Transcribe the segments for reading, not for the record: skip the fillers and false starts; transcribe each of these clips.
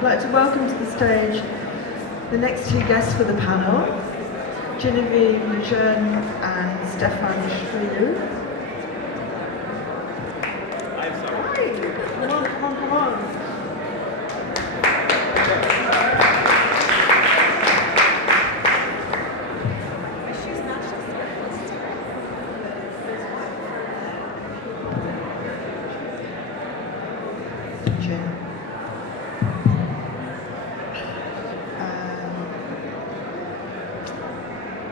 I'd like to welcome to the stage the next two guests for the panel, Genevieve, LeJeune and Stephan Strehlow. I'm sorry. Hi, come on.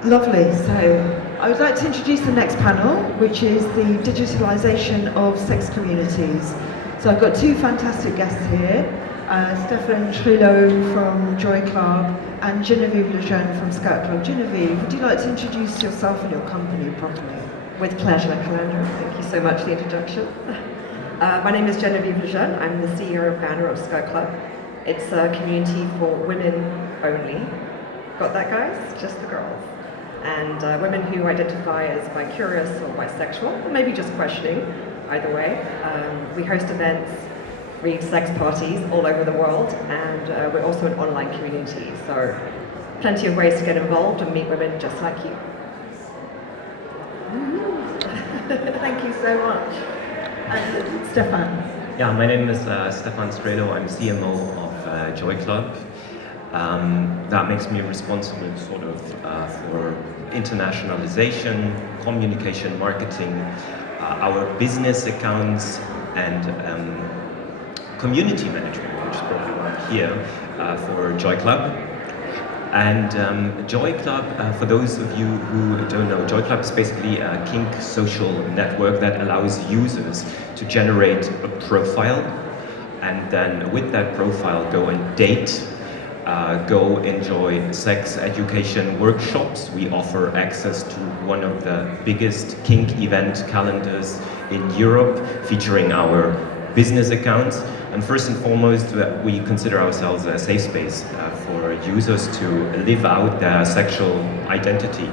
Lovely. So I would like to introduce the next panel, which is the digitalization of sex communities. So I've got two fantastic guests here, Stephan Strehlow from Joy Club and Genevieve LeJeune from Scout Club. Genevieve, would you like to introduce yourself and your company properly? With pleasure, Calandra. Thank you so much for the introduction. My name is Genevieve LeJeune. I'm the CEO and founder of Scout Club. It's a community for women only. Got that, guys? Just the girls. And women who identify as bi-curious or bisexual, or maybe just questioning, either way. We host events, read sex parties all over the world, and we're also an online community, so plenty of ways to get involved and meet women just like you. Thank you so much. And Stephan. Yeah, my name is Stephan Strehlow. I'm CMO of Joy Club. That makes me responsible sort of for internationalization, communication, marketing, our business accounts, and community management, which is probably why I'm here for Joy Club. And Joy Club, for those of you who don't know, Joy Club is basically a kink social network that allows users to generate a profile and then with that profile go and date, go enjoy sex education workshops. We offer access to one of the biggest kink event calendars in Europe, featuring our business accounts. And first and foremost, we consider ourselves a safe space for users to live out their sexual identity.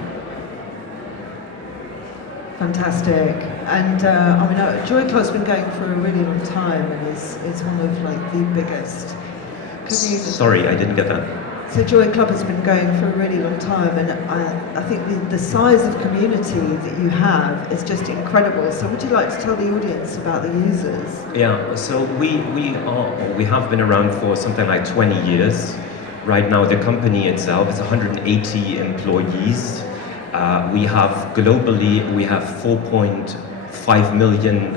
Fantastic. And Joy Club's been going for a really long time and is one of like the biggest communities. Sorry, I didn't get that. So Joy Club has been going for a really long time, and I think the size of community that you have is just incredible. So would you like to tell the audience about the users? Yeah, so we have been around for something like 20 years. Right now the company itself is 180 employees. We have globally, we have 4.5 million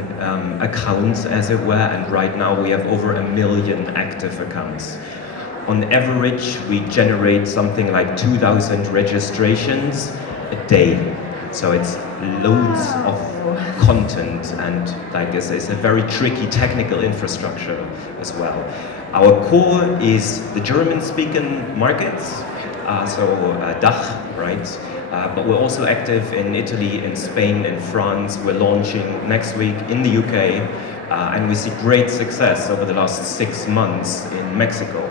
accounts, as it were, and right now we have over 1 million active accounts. On average, we generate something like 2,000 registrations a day. So it's loads of content, and like I say, it's a very tricky technical infrastructure as well. Our core is the German-speaking markets, DACH, right? But we're also active in Italy, in Spain, in France. We're launching next week in the UK, and we see great success over the last 6 months in Mexico.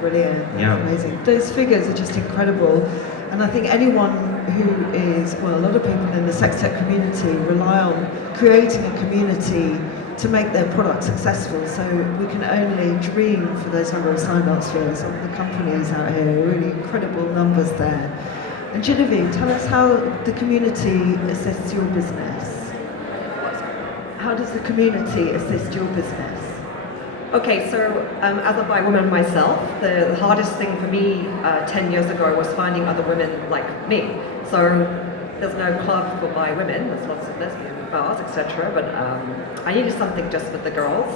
Brilliant, yeah. Amazing. Those figures are just incredible, and I think anyone who is, well, a lot of people in the sex tech community rely on creating a community to make their product successful, so we can only dream for those number of sign-ups for some of the companies out here, really incredible numbers there. And Genevieve, tell us how the community assists your business. How does the community assist your business? Okay, so as a bi woman myself, the hardest thing for me 10 years ago was finding other women like me. So there's no club for bi women, there's lots of lesbian bars, etc. But I needed something just for the girls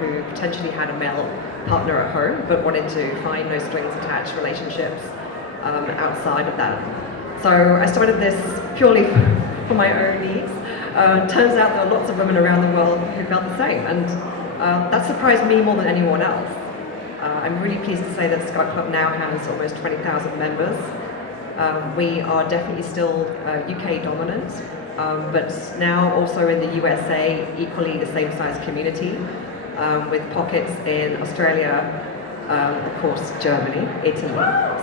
who potentially had a male partner at home, but wanted to find no strings attached relationships outside of that. So I started this purely for my own needs. Turns out there are lots of women around the world who felt the same, and that surprised me more than anyone else. I'm really pleased to say that Scout Club now has almost 20,000 members. We are definitely still UK dominant, but now also in the USA, equally the same size community, with pockets in Australia, of course Germany, Italy,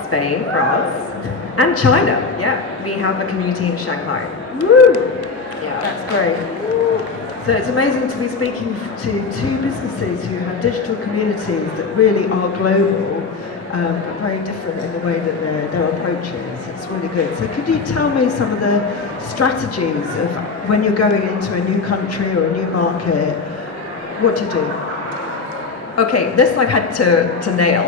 Spain, France, and China. Yeah, we have a community in Shanghai. Woo! Yeah. That's great. So it's amazing to be speaking to two businesses who have digital communities that really are global, but very different in the way that their approach is. It's really good. So could you tell me some of the strategies of when you're going into a new country or a new market, what do you do? Okay, this I've had to nail.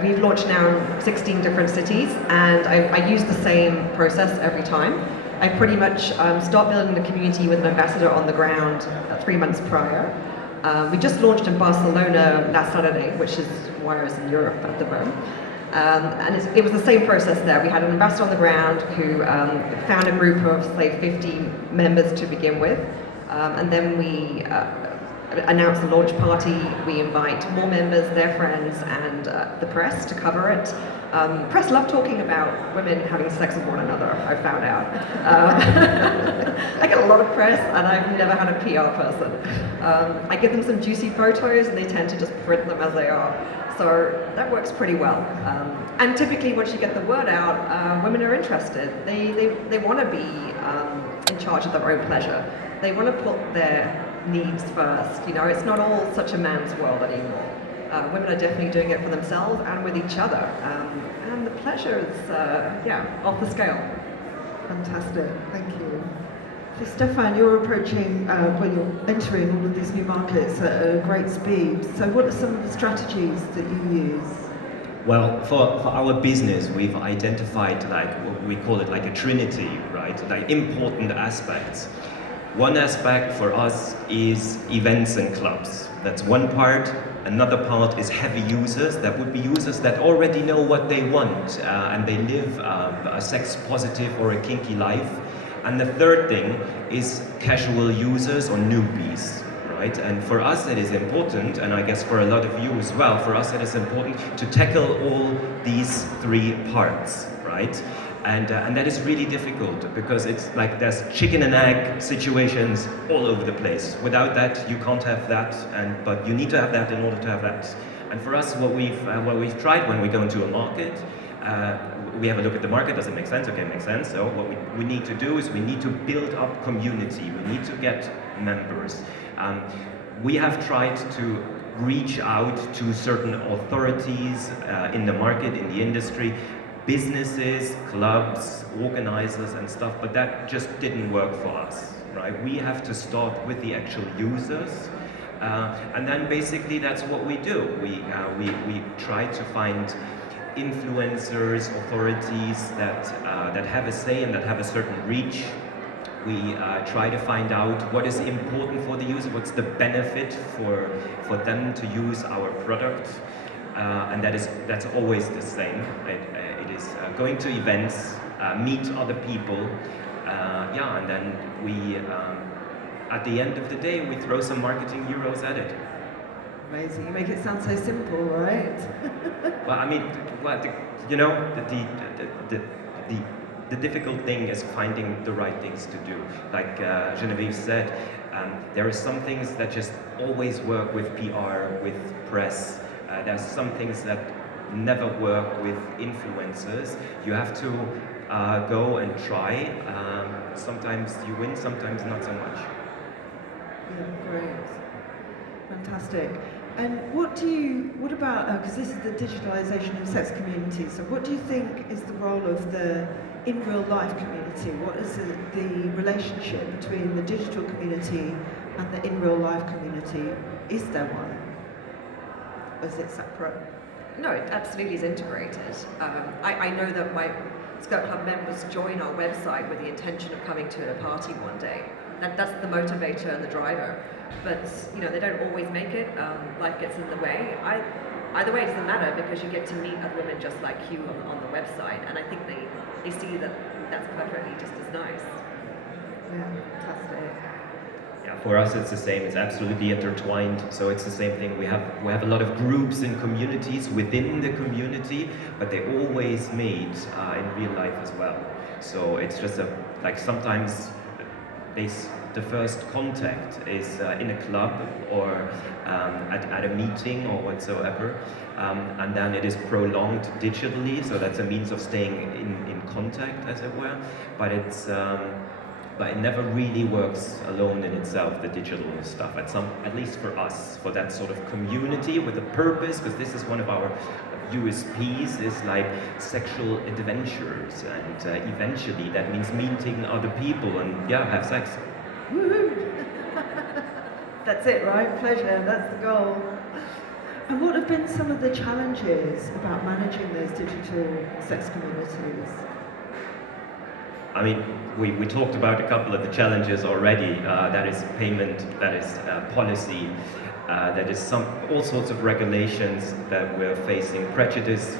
We've launched now in 16 different cities, and I use the same process every time. I pretty much start building the community with an ambassador on the ground 3 months prior. We just launched in Barcelona last Saturday, which is why I was in Europe at the moment. And it was the same process there. We had an ambassador on the ground who found a group of, say, 50 members to begin with. And then we announce the launch party. We invite more members, their friends, and the press to cover it. Press love talking about women having sex with one another, I found out. I get a lot of press, and I've never had a PR person. I give them some juicy photos, and they tend to just print them as they are. So that works pretty well. And typically, once you get the word out, women are interested. They want to be in charge of their own pleasure. They want to put their needs first. You know, it's not all such a man's world anymore. Women are definitely doing it for themselves and with each other. And the pleasure is, off the scale. Fantastic, thank you. So Stephan, you're approaching, you're entering all of these new markets at a great speed. So what are some of the strategies that you use? Well, for our business, we've identified we call it like a trinity, right? Like important aspects. One aspect for us is events and clubs. That's one part. Another part is heavy users. That would be users that already know what they want and they live a sex positive or a kinky life. And the third thing is casual users or newbies, right? And for us it is important, and I guess for a lot of you as well, for us it is important to tackle all these three parts, right? And that is really difficult because it's like there's chicken and egg situations all over the place. Without that, you can't have that, but you need to have that in order to have that. And for us, what we've tried when we go into a market, we have a look at the market. Does it make sense? Okay, it makes sense. So what we need to do is we need to build up community. We need to get members. We have tried to reach out to certain authorities in the market, in the industry, businesses, clubs, organizers and stuff, but that just didn't work for us, right? We have to start with the actual users, and then basically that's what we do. We try to find influencers, authorities that have a say and that have a certain reach. We try to find out what is important for the user, what's the benefit for them to use our product, and that's always the same. It is going to events, meet other people, and then we, at the end of the day, we throw some marketing euros at it. Amazing, you make it sound so simple, right? Well, I mean, the difficult thing is finding the right things to do. Like Genevieve said, there are some things that just always work with PR, with press. There's some things that never work with influencers. You have to go and try. Sometimes you win, sometimes not so much. Yeah, great. Fantastic. And what about, because this is the digitalization of sex communities, so what do you think is the role of the in real life community? What is the relationship between the digital community and the in real life community? Is there one? Or is it separate? No, it absolutely is integrated. I know that my Skirt Club members join our website with the intention of coming to a party one day. That's the motivator and the driver. But they don't always make it. Life gets in the way. Either way, it doesn't matter because you get to meet other women just like you on the website, and I think they see that that's perfectly just as nice. Yeah, fantastic. Yeah, for us it's the same. It's absolutely intertwined. So it's the same thing. We have a lot of groups and communities within the community, but they always meet in real life as well. So it's just sometimes the first contact is in a club or at a meeting or whatsoever, and then it is prolonged digitally, so that's a means of staying in contact, as it were. But but it never really works alone in itself, the digital stuff, at least for us, for that sort of community with a purpose, because this is one of our USPs, is like sexual adventures, and eventually that means meeting other people and have sex. Woohoo! That's it, right? Pleasure, that's the goal. And what have been some of the challenges about managing those digital sex communities? I mean, we talked about a couple of the challenges already. That is payment, that is policy, that is all sorts of regulations that we're facing, prejudice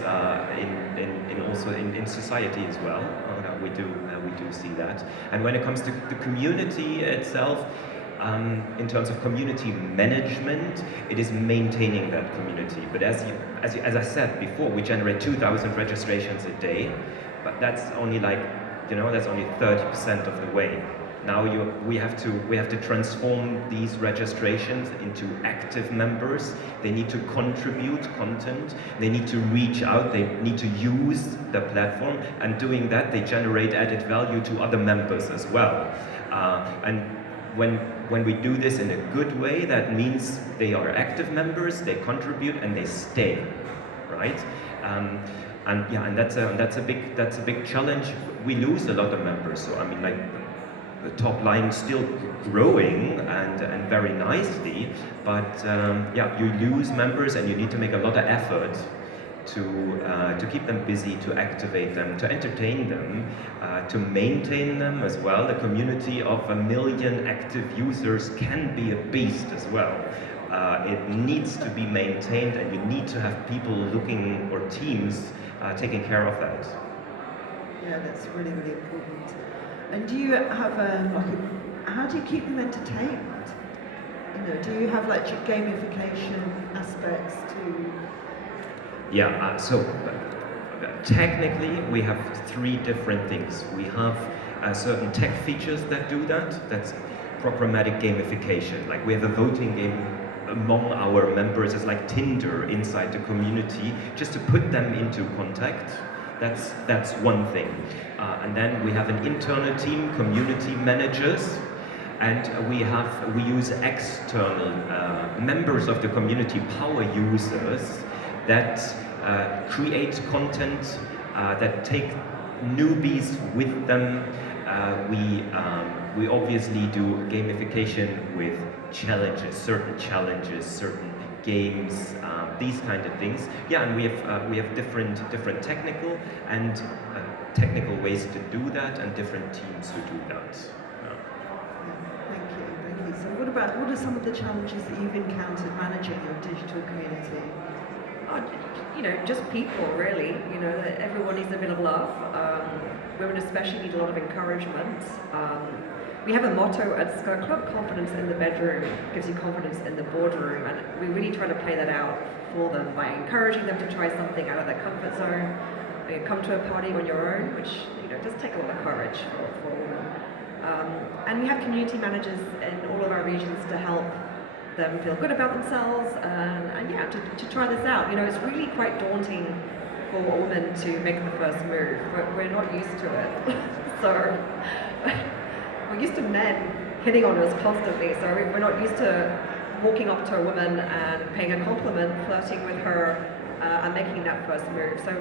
in society as well. We do see that. And when it comes to the community itself, in terms of community management, it is maintaining that community. But as I said before, we generate 2,000 registrations a day, but that's only that's only 30% of the way. Now we have to transform these registrations into active members. They need to contribute content. They need to reach out. They need to use the platform, and doing that, they generate added value to other members as well. And when we do this in a good way, that means they are active members, they contribute, and they stay, right? And that's a big challenge. We lose a lot of members. So I mean, like, the top line is still growing and very nicely, but you lose members, and you need to make a lot of effort to keep them busy, to activate them, to entertain them, to maintain them as well. The community of 1 million active users can be a beast as well. It needs to be maintained, and you need to have people looking, or teams taking care of that. Yeah, that's really, really important. And do you have how do you keep them entertained? Do you have like gamification aspects to? Yeah, so technically we have 3 different things. We have certain tech features that do that. That's programmatic gamification. Like, we have a voting game among our members. It's like Tinder inside the community, just to put them into contact. That's one thing. And then we have an internal team, community managers, and we use external members of the community, power users, that create content, that take newbies with them. We obviously do gamification with certain challenges, certain games, these kind of things. Yeah, and we have different technical ways to do that, and different teams who do that. Thank you. So what are some of the challenges that you've encountered managing your digital community? Just people, really. Everyone needs a bit of love. Women especially need a lot of encouragement. We have a motto at Skirt Club: confidence in the bedroom gives you confidence in the boardroom, and we really try to play that out for them by encouraging them to try something out of their comfort zone. Come to a party on your own, which does take a lot of courage for women. And we have community managers in all of our regions to help them feel good about themselves, and to try this out. It's really quite daunting for a woman to make the first move. We're not used to it. So we're used to men hitting on us constantly, so we're not used to walking up to a woman and paying a compliment, flirting with her, and making that first move. So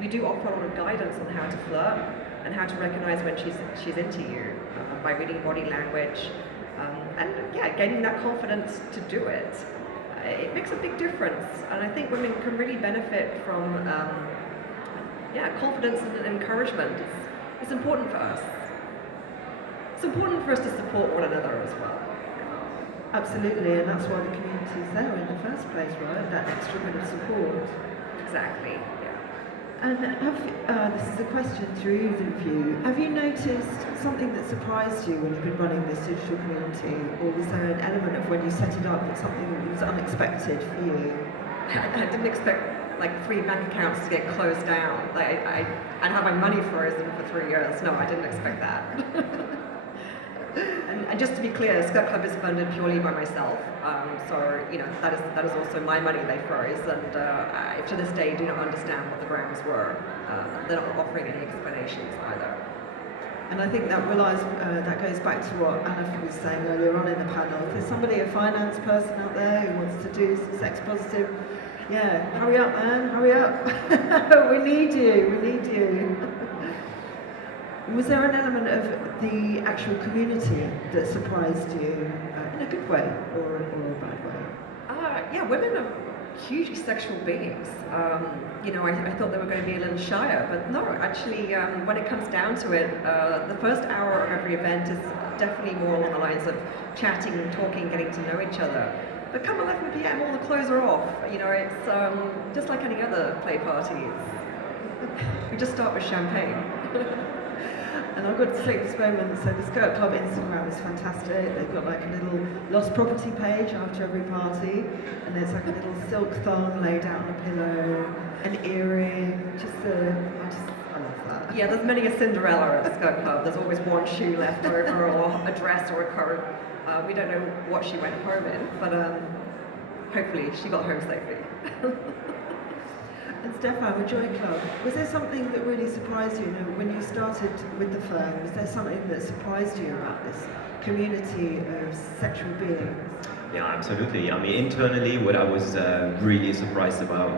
we do offer a lot of guidance on how to flirt and how to recognize when she's into you, by reading body language, gaining that confidence to do it. It makes a big difference, and I think women can really benefit from confidence and encouragement. It's important for us. It's important for us to support one another as well. Absolutely, and that's why the community is there in the first place, right? That extra bit of support. Exactly, yeah. And this is a question through the review. Have you noticed something that surprised you when you've been running this digital community, or was there an element of when you set it up that something that was unexpected for you? I didn't expect 3 bank accounts to get closed down. I'd have my money frozen for 3 years. No, I didn't expect that. And just to be clear, Skirt Club is funded purely by myself. That is also my money they froze, and I, to this day, do not understand what the grounds were. They're not offering any explanations either. And I think that that goes back to what Anna was saying earlier on in the panel. If there's somebody, a finance person out there who wants to do sex positive, yeah, hurry up, man, hurry up. We need you. Was there an element of the actual community that surprised you in a good way or a bad way? Yeah, women are hugely sexual beings. I thought they were going to be a little shyer, but no, actually, when it comes down to it, the first hour of every event is definitely more along the lines of chatting, talking, getting to know each other. But come 11 p.m., all the clothes are off. It's just like any other play parties. We just start with champagne. And I've got to take this moment, so the Skirt Club Instagram is fantastic. They've got like a little lost property page after every party, and there's like a little silk thong laid out on a pillow, an earring, I love that. Yeah, there's many a Cinderella at the Skirt Club. There's always one shoe left over, or a dress or a coat. We don't know what she went home in, but hopefully she got home safely. And Stephan, with Joy Club, was there something that really surprised you? When you started with the firm, was there something that surprised you about this community of sexual beings? Yeah, absolutely. I mean, internally, what I was really surprised about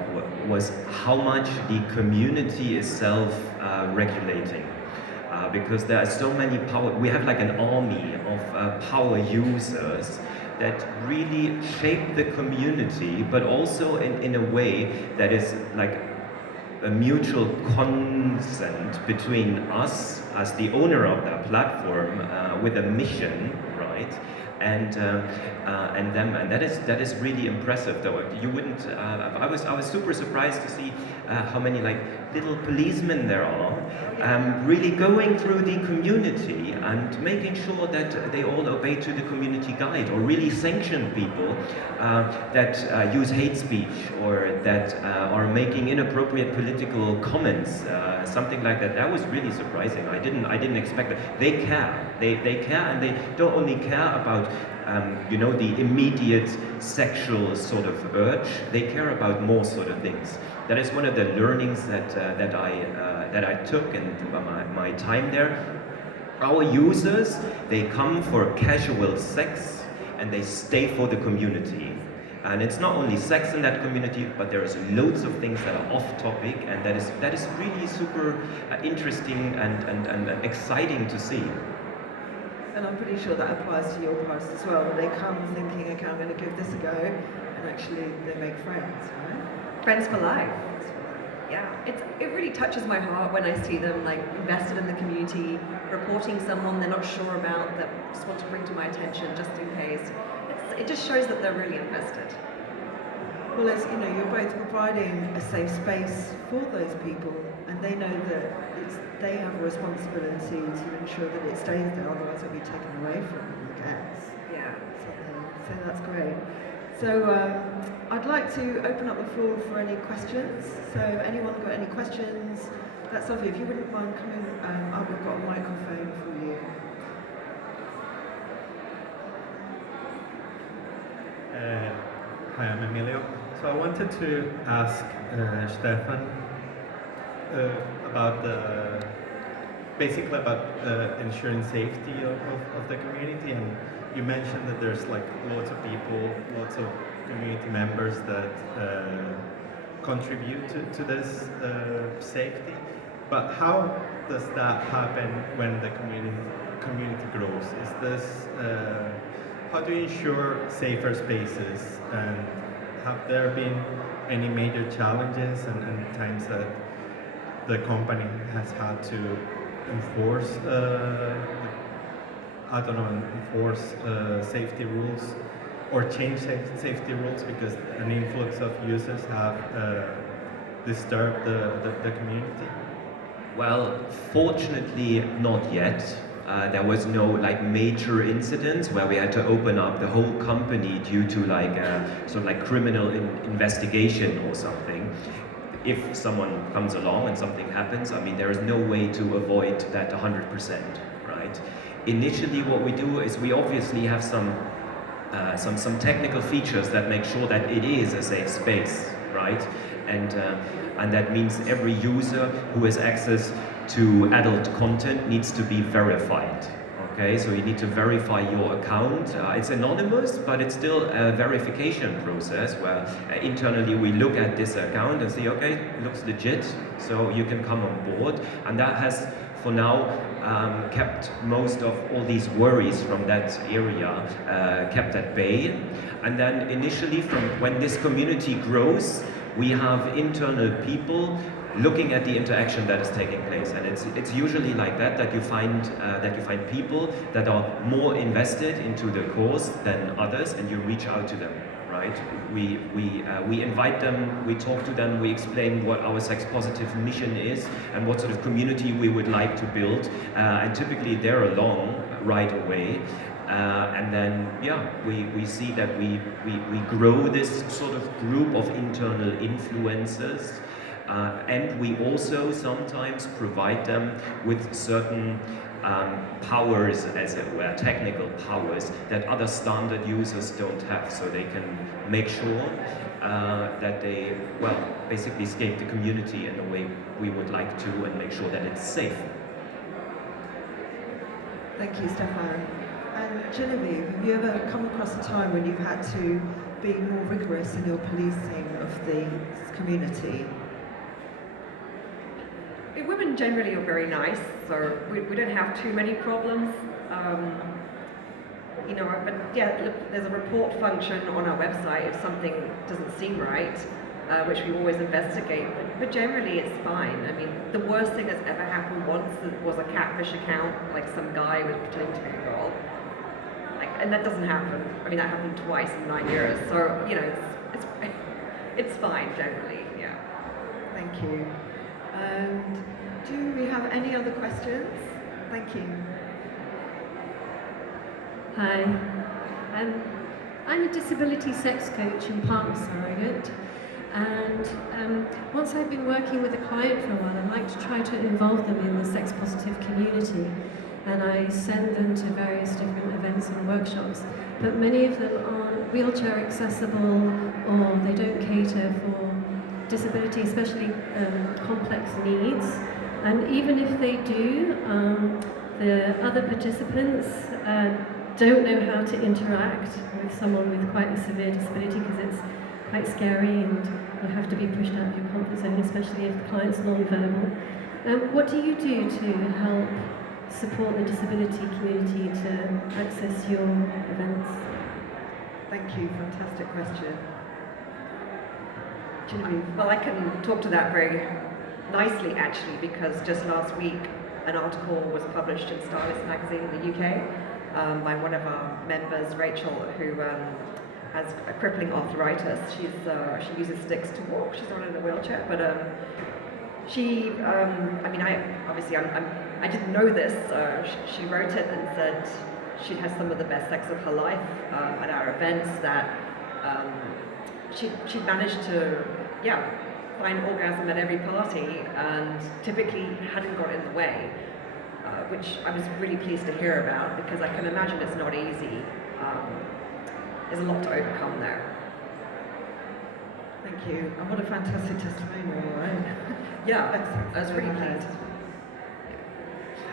was how much the community is self-regulating. Because there are so many we have like an army of power users that really shape the community, but also in a way that is like a mutual consent between us as the owner of that platform with a mission, right? And them, and that is really impressive. Though you wouldn't, I was super surprised to see how many like little policemen there are, really going through the community and making sure that they all obey to the community guide, or really sanction people that use hate speech or that are making inappropriate political comments, something like that. That was really surprising. I didn't expect that. They care. They care, and they don't only care about the immediate sexual sort of urge. They care about more sort of things. That is one of the learnings that I took in my time there. Our users, they come for casual sex and they stay for the community. And it's not only sex in that community, but there's loads of things that are off topic, and that is really super interesting and exciting to see. And I'm pretty sure that applies to your parts as well. They come thinking, okay, I'm going to give this a go, and actually they make friends, right? Friends for life. Yeah, it really touches my heart when I see them like invested in the community, reporting someone they're not sure about, that just want to bring to my attention just in case. It just shows that they're really invested. Well, as you know, you're both providing a safe space for those people, and they know that they have a responsibility to ensure that it stays there, otherwise it'll be taken away from them, I guess. Yeah. So that's great. So I'd like to open up the floor for any questions. So anyone got any questions? That's lovely. If you wouldn't mind coming up, we've got a microphone for you. Hi, I'm Emilio. So I wanted to ask Stephan about basically about ensuring safety of the community, and you mentioned that there's like lots of people, lots of community members that contribute to this safety. But how does that happen when the community grows? Is this how do you ensure safer spaces, and have there been any major challenges and times that the company has had to enforce safety rules or change safety rules because an influx of users have disturbed the community? Well, fortunately not yet. There was no like major incidents where we had to open up the whole company due to like sort of like criminal investigation or something. If someone comes along and something happens, I mean, there is no way to avoid that 100%, right? Initially, what we do is we obviously have some technical features that make sure that it is a safe space, right? and that means every user who has access to adult content needs to be verified. Okay, so you need to verify your account. It's anonymous, but it's still a verification process where internally we look at this account and say, okay, it looks legit, so you can come on board. And that has, for now, kept most of all these worries from that area kept at bay. And then initially, from when this community grows, we have internal people looking at the interaction that is taking place, and it's usually like that you find people that are more invested into the cause than others, and you reach out to them, right? We invite them, we talk to them, we explain what our sex positive mission is and what sort of community we would like to build, and typically they're along right away. And then, yeah, we see that we grow this sort of group of internal influencers. And we also sometimes provide them with certain powers, as it were, technical powers that other standard users don't have, so they can make sure that they, well, basically scape the community in the way we would like to and make sure that it's safe. Thank you, Stephan. And Genevieve, have you ever come across a time when you've had to be more rigorous in your policing of the community? Women generally are very nice, so we don't have too many problems. You know, but yeah, look, there's a report function on our website if something doesn't seem right, which we always investigate. But generally, it's fine. I mean, the worst thing that's ever happened once was a catfish account, like some guy was pretending to be a girl. Like, and that doesn't happen. I mean, that happened twice in 9 years. So you know, it's fine generally. Yeah. Thank you. And do we have any other questions? Thank you. Hi, I'm a disability sex coach and partner surrogate, and once I've been working with a client for a while, I like to try to involve them in the sex positive community, and I send them to various different events and workshops, but many of them aren't wheelchair accessible, or they don't cater for disability, especially complex needs. And even if they do, the other participants don't know how to interact with someone with quite a severe disability, because it's quite scary and you have to be pushed out of your comfort zone, especially if the client's non-verbal. What do you do to help support the disability community to access your events? Thank you. Fantastic question. Genevieve. Well, I can talk to that very nicely, actually, because just last week an article was published in Stylist magazine in the UK by one of our members, Rachel, who has a crippling arthritis. She uses sticks to walk. She's not in a wheelchair, but she. I mean, I didn't know this. She wrote it and said she has some of the best sex of her life at our events. That she managed to, find orgasm at every party, and typically hadn't got in the way, which I was really pleased to hear about, because I can imagine it's not easy. There's a lot to overcome there. Thank you. And what a fantastic testimonial, right? Yeah, I was really pleased.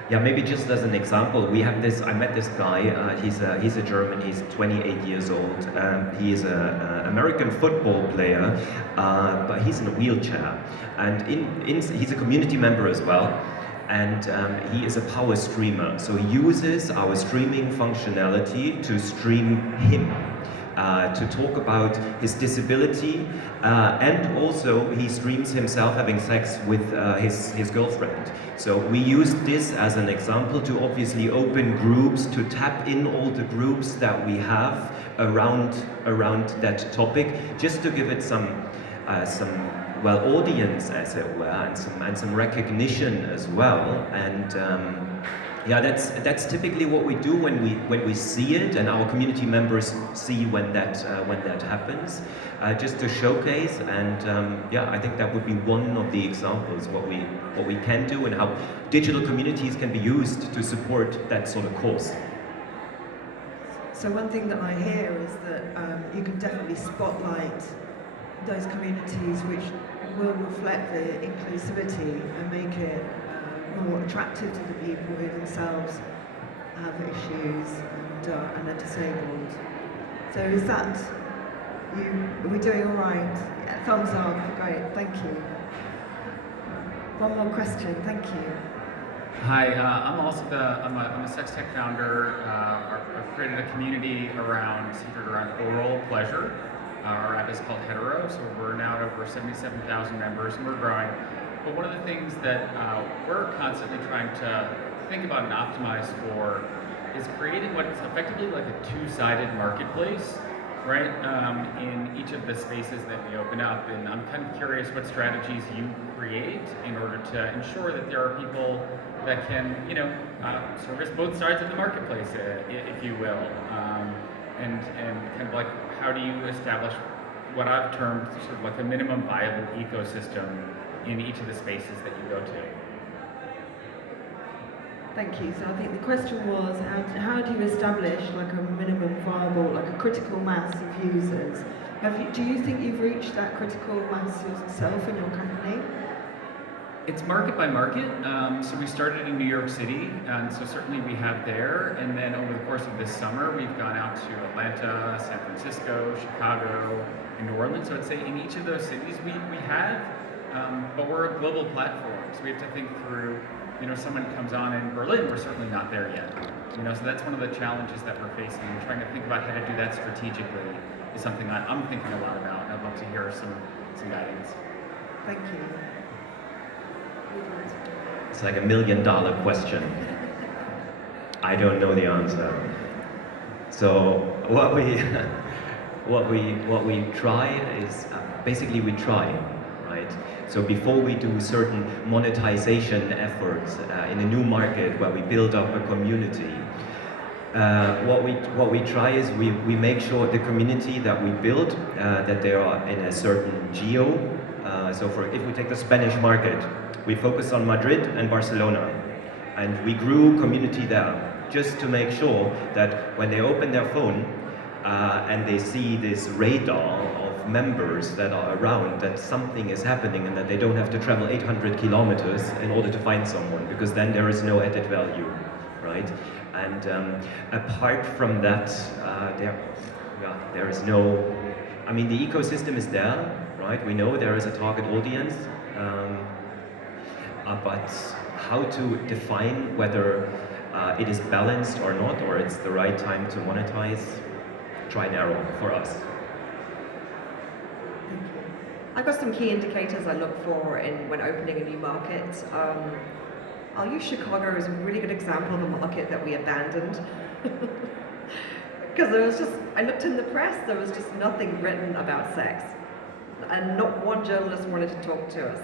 Yeah, maybe just as an example, we have this. I met this guy. He's a German. He's 28 years old. He is an American football player, but he's in a wheelchair, and he's a community member as well. And he is a power streamer, so he uses our streaming functionality to stream him. To talk about his disability, and also he streams himself having sex with his girlfriend. So we used this as an example to obviously open groups, to tap in all the groups that we have around that topic, just to give it some audience, as it were, and some recognition as well. And yeah, that's typically what we do when we see it, and our community members see when that happens, just to showcase. And I think that would be one of the examples what we can do, and how digital communities can be used to support that sort of cause. So one thing that I hear is that you can definitely spotlight those communities which reflect the inclusivity and make it more attractive to the people who themselves have issues and are disabled. So is that you? Are we doing all right? Yeah, thumbs up. Great. Thank you. One more question. Thank you. Hi, I'm also I'm a sex tech founder. I've created a community centered around oral pleasure. Our app is called Hetero, so we're now at over 77,000 members, and we're growing. But one of the things that we're constantly trying to think about and optimize for is creating what's effectively like a two-sided marketplace, right? In each of the spaces that we open up, and I'm kind of curious what strategies you create in order to ensure that there are people that can, service both sides of the marketplace, if you will, and kind of like how do you establish what I've termed sort of like a minimum viable ecosystem in each of the spaces that you go to. Thank you. So I think the question was, how do you establish like a minimum viable, like a critical mass of users? Do you think you've reached that critical mass yourself in your company? It's market by market. So we started in New York City, and so certainly we have there. And then over the course of this summer, we've gone out to Atlanta, San Francisco, Chicago, and New Orleans. So I'd say in each of those cities we have, but we're a global platform. So we have to think through, someone comes on in Berlin, we're certainly not there yet. So that's one of the challenges that we're facing. And trying to think about how to do that strategically is something I'm thinking a lot about, and I'd love to hear some guidance. Thank you. It's like $1 million question. I don't know the answer. So what we try is basically we try, right? So before we do certain monetization efforts in a new market where we build up a community, what we try is we make sure the community that we build that they are in a certain geo. So if we take the Spanish market, we focus on Madrid and Barcelona, and we grew community there just to make sure that when they open their phone and they see this radar of members that are around, that something is happening and that they don't have to travel 800 kilometers in order to find someone, because then there is no added value, right? And apart from that, there is no, I mean, the ecosystem is there, right? We know there is a target audience, but how to define whether it is balanced or not, or it's the right time to monetize, try and error for us. I've got some key indicators I look for when opening a new market. I'll use Chicago as a really good example of a market that we abandoned. Because I looked in the press, there was just nothing written about sex. And not one journalist wanted to talk to us.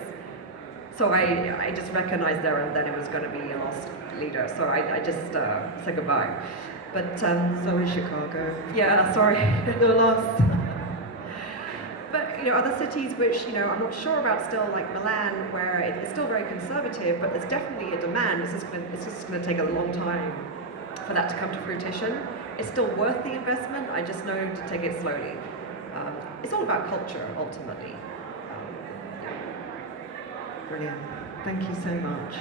So I just recognized there and then it was going to be a lost leader. So I just said goodbye. But so is Chicago. Yeah, sorry. You're lost. But other cities which I'm not sure about still, like Milan, where it's still very conservative, but there's definitely a demand. It's just going to take a long time for that to come to fruition. It's still worth the investment. I just know to take it slowly. It's all about culture, ultimately. Brilliant. Thank you so much.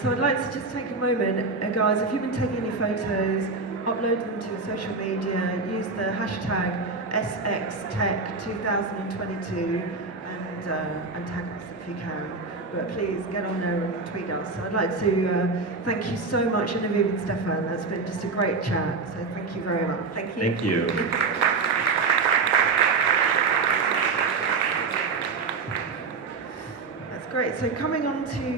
So I'd like to just take a moment, guys, if you've been taking any photos, upload them to your social media, use the hashtag SXTech2022 and tag us if you can. But please get on there and tweet us. So I'd like to thank you so much, Genevieve and Stephan. That's been just a great chat. So thank you very much. Thank you. Thank you. That's great. So coming on to